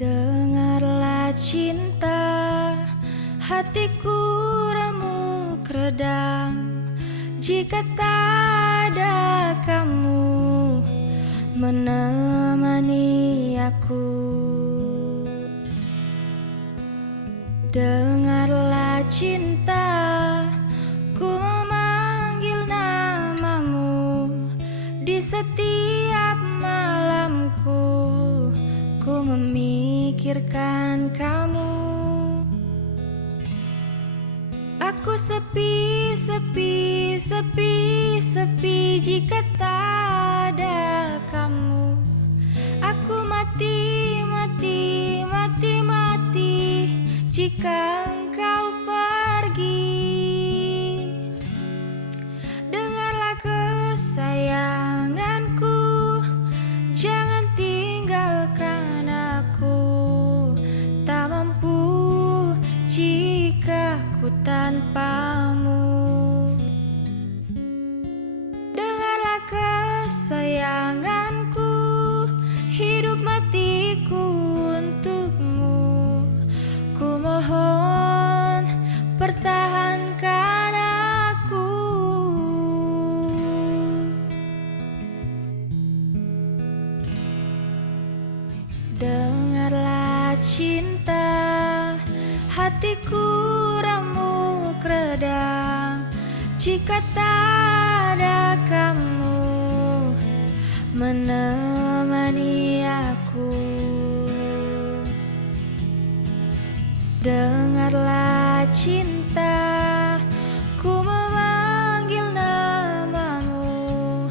Dengarlah cinta, hatiku remuk redam. Jika tak ada kamu menemani aku. Dengarlah cinta, ku memanggil namamu di setiap malamku. Ku memikirkan kamu. Aku sepi, sepi, sepi, sepi jika tak ada kamu. Aku mati, mati, mati, mati jika engkau pergi. Dengarlah kesayanganku, jangan tinggalkan aku. Tak mampu jika ku tanpamu. Dengarlah kesayanganku, hidup matiku untukmu. Ku mohon pertahankan aku. Dengarlah cinta, hatiku remuk redam. Jika tak ada kamu menemani aku. Dengarlah cinta, ku memanggil namamu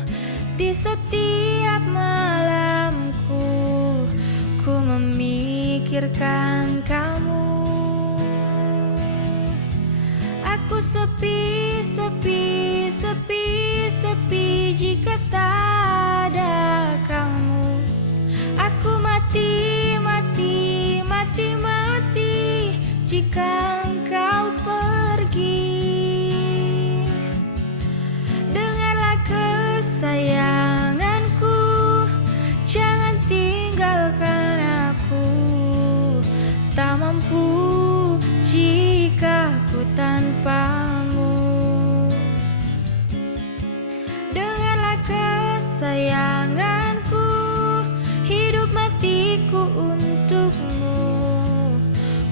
di setiap malamku. Ku memikirkan kamu. Aku sepi, sepi, sepi, sepi jika tak ada kamu. Aku mati, mati, mati, mati jika engkau pergi. Dengarlah kesayanganku, jangan tinggalkan aku. Tak mampu jika ku tanpamu. Dengarlah kesayanganku, hidup matiku untukmu.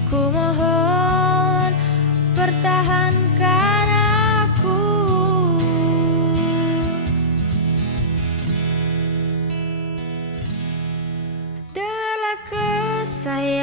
Ku mohon pertahankan aku. Dengarlah kesayanganku,